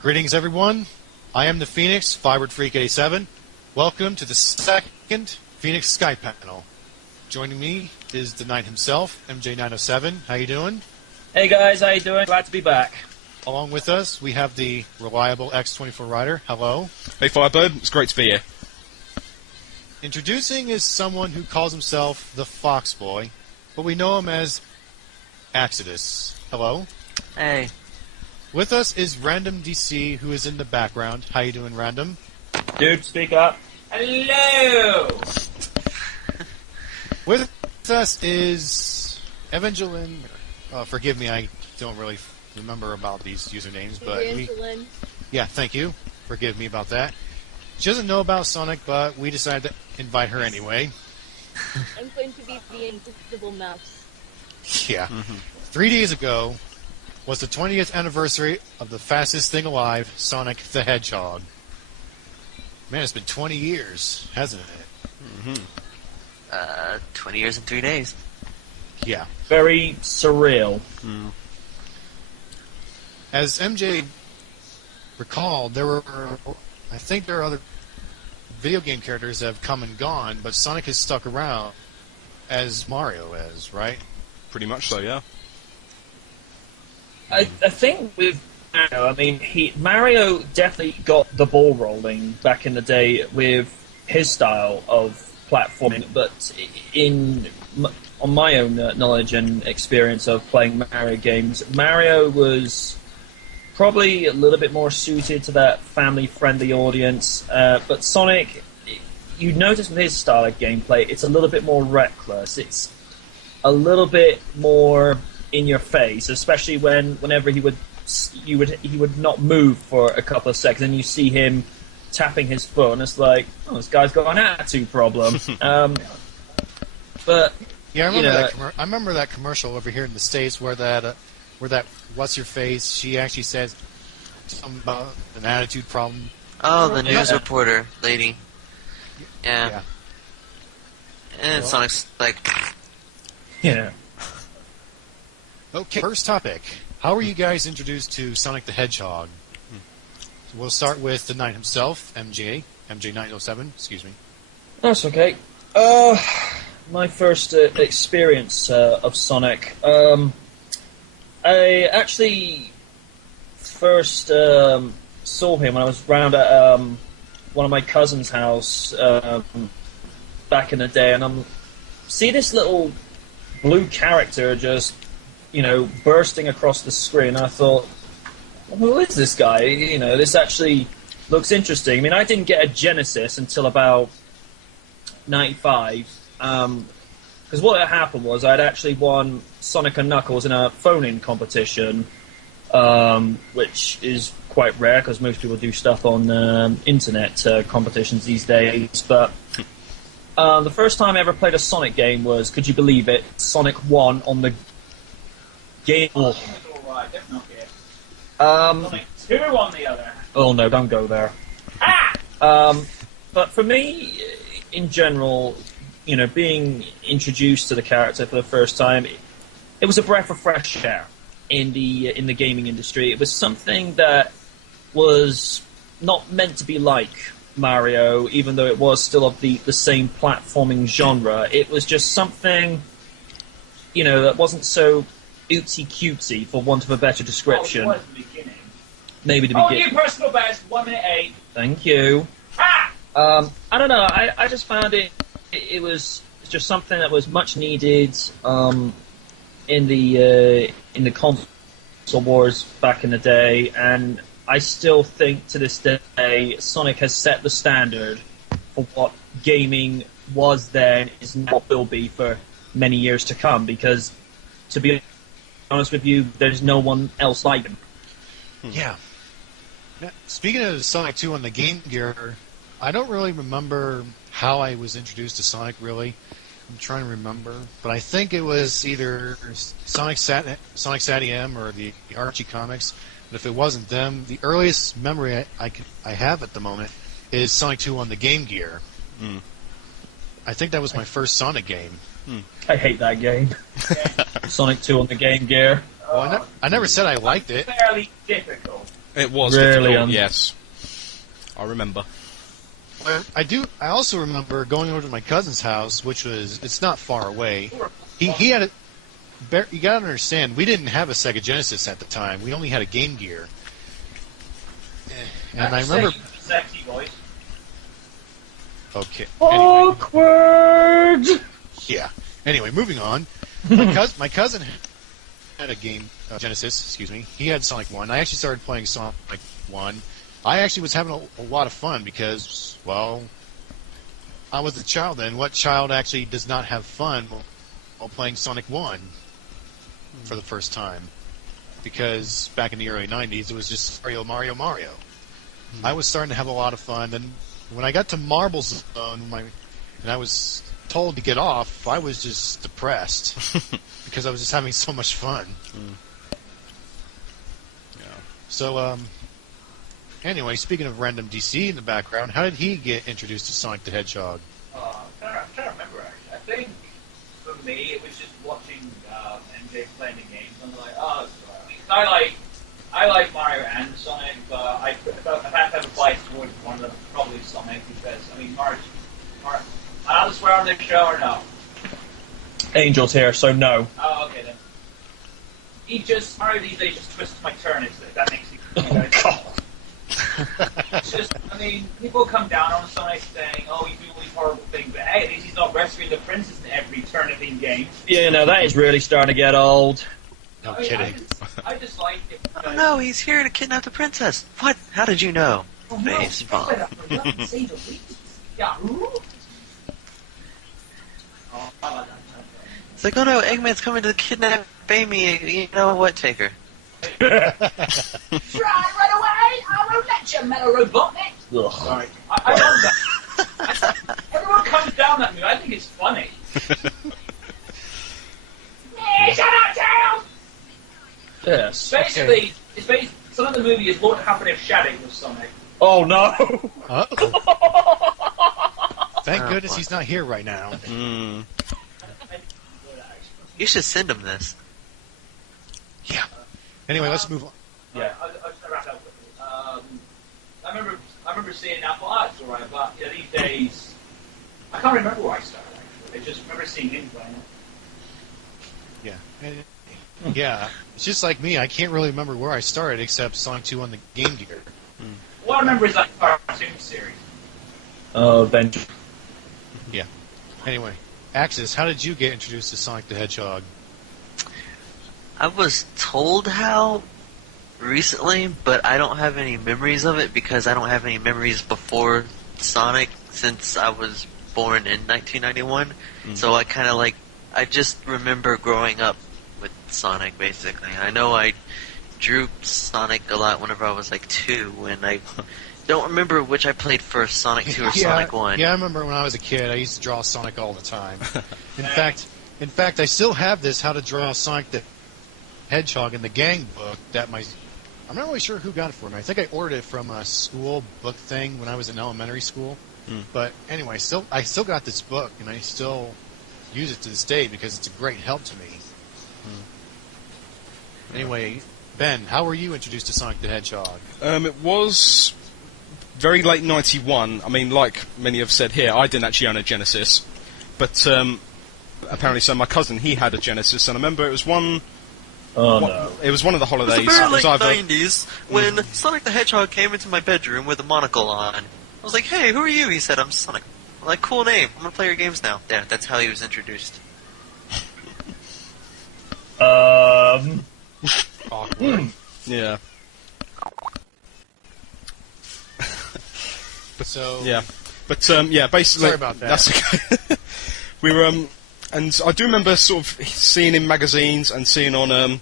Greetings, everyone. I am the Phoenix, Fibered Freak 87. Welcome to the second Phoenix Skype panel. Joining me is the Knight himself, MJ907. How you doing? Hey guys, how you doing? Glad to be back. Along with us, we have the reliable X24 Rider. Hello. Hey Firebird, it's great to be here. Introducing is someone who calls himself the Fox Boy, but we know him as Exodus. Hello. Hey. With us is Random DC, who is in the background. How you doing, Random? Dude, speak up. Hello! With us is Evangeline. Forgive me, I don't really remember about these usernames, but yeah, thank you. Forgive me about that. She doesn't know about Sonic, but we decided to invite her anyway. I'm going to be the invisible mouse. Yeah. 3 days ago was the 20th anniversary of the fastest thing alive, Sonic the Hedgehog. Man, it's been 20 years, hasn't it? 20 years and 3 days. Yeah. Very surreal. As MJ recalled, I think there are other video game characters that have come and gone, but Sonic has stuck around as Mario is, right? Pretty much so, yeah. I think with Mario, I mean, Mario definitely got the ball rolling back in the day with his style of platforming, but on my own knowledge and experience of playing Mario games, Mario was probably a little bit more suited to that family-friendly audience, but Sonic, you notice with his style of gameplay, it's a little bit more reckless. It's a little bit more in your face, especially whenever he would not move for a couple of seconds, and you see him tapping his foot, and it's like, oh, this guy's got an attitude problem. But yeah, I remember that commercial over here in the States where that what's your face? She actually says something about an attitude problem. Oh, the news reporter lady. Yeah. And Sonic's like, yeah. Okay, first topic. How were you guys introduced to Sonic the Hedgehog? We'll start with the Knight himself, MJ907, excuse me. That's okay. My first experience of Sonic. I actually first saw him when I was round at one of my cousin's house back in the day, and see this little blue character just, bursting across the screen. I thought, who is this guy? This actually looks interesting. I mean, I didn't get a Genesis until about 95, because what had happened was I'd actually won Sonic and Knuckles in a phone-in competition, which is quite rare because most people do stuff on internet competitions these days. But the first time I ever played a Sonic game was, could you believe it, Sonic 1 on the Game. Alright, that's not it. Sonic 2 on the other hand. Oh no, don't go there. But for me, in general, being introduced to the character for the first time, it was a breath of fresh air in the gaming industry. It was something that was not meant to be like Mario, even though it was still of the same platforming genre. It was just something, that wasn't so ootsy cutesy, for want of a better description. Oh, it was the beginning. Maybe the beginning. Oh, new personal best, 1 minute 8. Thank you. Ha! I don't know. I just found it was just something that was much needed in the console wars back in the day, and I still think to this day Sonic has set the standard for what gaming was then, is now, will be for many years to come. Because, to be honest with you, there's no one else like him. Yeah. Now, speaking of Sonic 2 on the Game Gear, I don't really remember how I was introduced to Sonic, really. I'm trying to remember. But I think it was either Sonic Sat-M or the Archie comics. But if it wasn't them, the earliest memory I have at the moment is Sonic 2 on the Game Gear. I think that was my first Sonic game. I hate that game. Sonic 2 on the Game Gear. Well, I never said I liked it. Fairly difficult. It was Really, difficult, yes. I remember. I also remember going over to my cousin's house, which it's not far away. He had you gotta understand, we didn't have a Sega Genesis at the time. We only had a Game Gear. And I remember. Sexy voice. Okay. Awkward. Yeah. Anyway, moving on. My cousin had a game Genesis. Excuse me. He had Sonic 1. I actually started playing Sonic 1. I actually was having a lot of fun because, well, I was a child then. What child actually does not have fun while playing Sonic 1 for the first time? Because back in the early 90s, it was just Mario. I was starting to have a lot of fun. Then when I got to Marble Zone, and I was told to get off, I was just depressed because I was just having so much fun. Yeah. So, anyway, speaking of Random DC in the background, how did he get introduced to Sonic the Hedgehog? I'm trying to remember, actually. I think, for me, it was just watching MJ playing the games, and I'm like, oh, it's alright. I mean, I like Mario and Sonic, but if I had to have a bias towards one of them, probably Sonic, because, I mean, Mario, am I allowed to swear on this show or no? Angel's here, so no. Oh, okay then. Mario these days just twists my turnips, if that makes sense. It's just, I mean, people come down on Sonic saying, oh, you do all these horrible things, but hey, at least he's not rescuing the princess in every turniping game. Yeah, no, that is really starting to get old. No I mean, kidding. I just like it. Oh no, he's here to kidnap the princess. What? How did you know? Oh, no, Face bomb. Yeah, who? Oh, I like that. It's like, oh no, Eggman's coming to kidnap Amy. You know what? Take her. Try right away! I won't let you, Metal Robotnik! Ugh. Sorry. I love that. Everyone comes down that movie. I think it's funny. Yeah, shut up, Tails! Yes. Basically, some of the movie is what would happen if Shattuck was Sonic. Oh no! Thank Oh, goodness boy. he's not here right now. You should send him this. Yeah. Anyway, let's move on. Yeah. I'll just wrap it up quickly. I remember seeing that, but it's alright, but yeah, these days, I can't remember where I started, actually. I just remember seeing him playing it. Yeah. Yeah. It's just like me. I can't really remember where I started except Sonic 2 on the Game Gear. What I remember is that cartoon series. Oh, Benji. Yeah. Anyway, Axis, how did you get introduced to Sonic the Hedgehog? I was told how recently, but I don't have any memories of it because I don't have any memories before Sonic since I was born in 1991. So I kind of I just remember growing up with Sonic, basically. I know I drew Sonic a lot whenever I was 2, and I don't remember which I played first, Sonic 2 or Sonic 1. Yeah, I remember when I was a kid, I used to draw Sonic all the time. In fact, I still have this How to Draw Sonic the Hedgehog in the gang book that I'm not really sure who got it for me. I think I ordered it from a school book thing when I was in elementary school. But anyway, I still got this book, and I still use it to this day because it's a great help to me. Anyway, Ben, how were you introduced to Sonic the Hedgehog? It was very late 91. I mean, like many have said here, I didn't actually own a Genesis. But apparently, so my cousin, he had a Genesis, and I remember it was one... Oh no. It was one of the It was holidays. the very late either- 90s when Sonic the Hedgehog came into my bedroom with a monocle on. I was like, hey, who are you? He said, I'm Sonic. I'm like, cool name. I'm going to play your games now. Yeah, that's how he was introduced. Awkward. Yeah. So Yeah. But, yeah, basically... Sorry about that. That's okay. We were, and I do remember sort of seeing in magazines and seeing on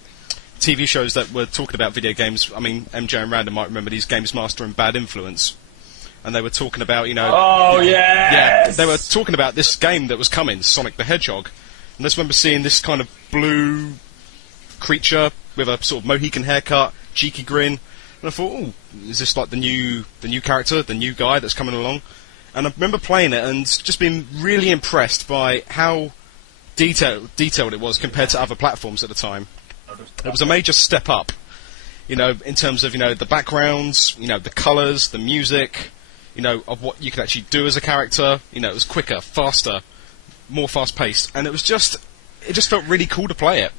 TV shows that were talking about video games. I mean, MJ and Random might remember these Games Master and Bad Influence. And they were talking about, Oh yes! Yeah, they were talking about this game that was coming, Sonic the Hedgehog. And I just remember seeing this kind of blue creature with a sort of Mohican haircut, cheeky grin. And I thought, oh, is this like the new character, the new guy that's coming along? And I remember playing it and just being really impressed by how detailed it was compared to other platforms at the time. It was a major step up You know, in terms of, you know, the backgrounds, you know, the colours, the music, you know, of what you could actually do as a character. You know, it was quicker, faster, more fast-paced, and it just felt really cool to play it.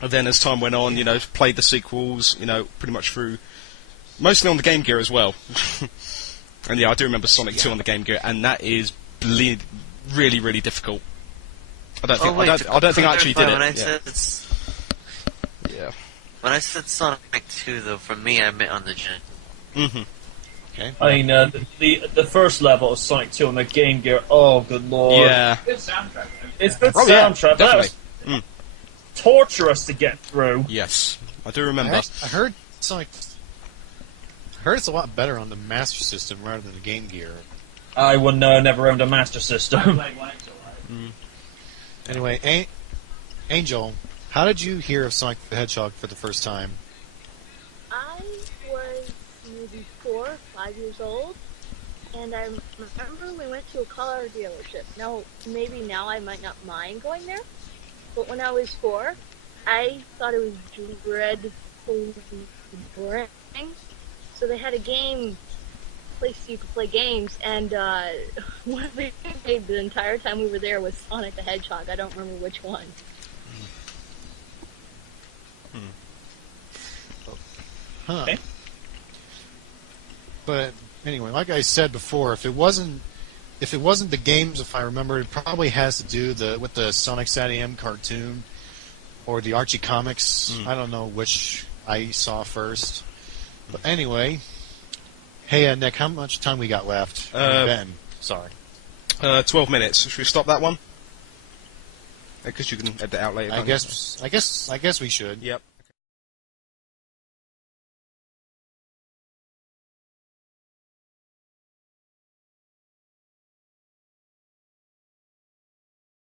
And then as time went on, you know, played the sequels, you know, pretty much through, mostly on the Game Gear as well. And yeah, I do remember Sonic 2 on the Game Gear, and that is really, really difficult. I don't think I actually did it. Yeah. When I said Sonic 2, though, for me, I meant on the Gen. Mm-hmm. Okay. I mean, the first level of Sonic 2 on the Game Gear, oh, good lord. Yeah. Good soundtrack. It's good Oh, yeah, soundtrack, but that was definitely. torturous to get through. Yes, I do remember. I heard Sonic. I heard it's a lot better on the Master System rather than the Game Gear. I would never owned a Master I System. played one, it's alright. Anyway, Angel, how did you hear of Sonic the Hedgehog for the first time? I was maybe 4 or 5 years old, and I remember we went to a car dealership. Now, maybe now I might not mind going there, but when I was 4, I thought it was dreadfully boring. So they had a game place you could play games, and one of the games the entire time we were there was Sonic the Hedgehog. I don't remember which one. Huh. Okay. But anyway, like I said before, if it wasn't the games, if I remember, it probably has to do with the Sonic SatAM cartoon or the Archie comics. I don't know which I saw first. But anyway, hey Nick, how much time we got left? Ben, sorry. 12 minutes. Should we stop that one? Because you can edit out later. I guess we should. Yep.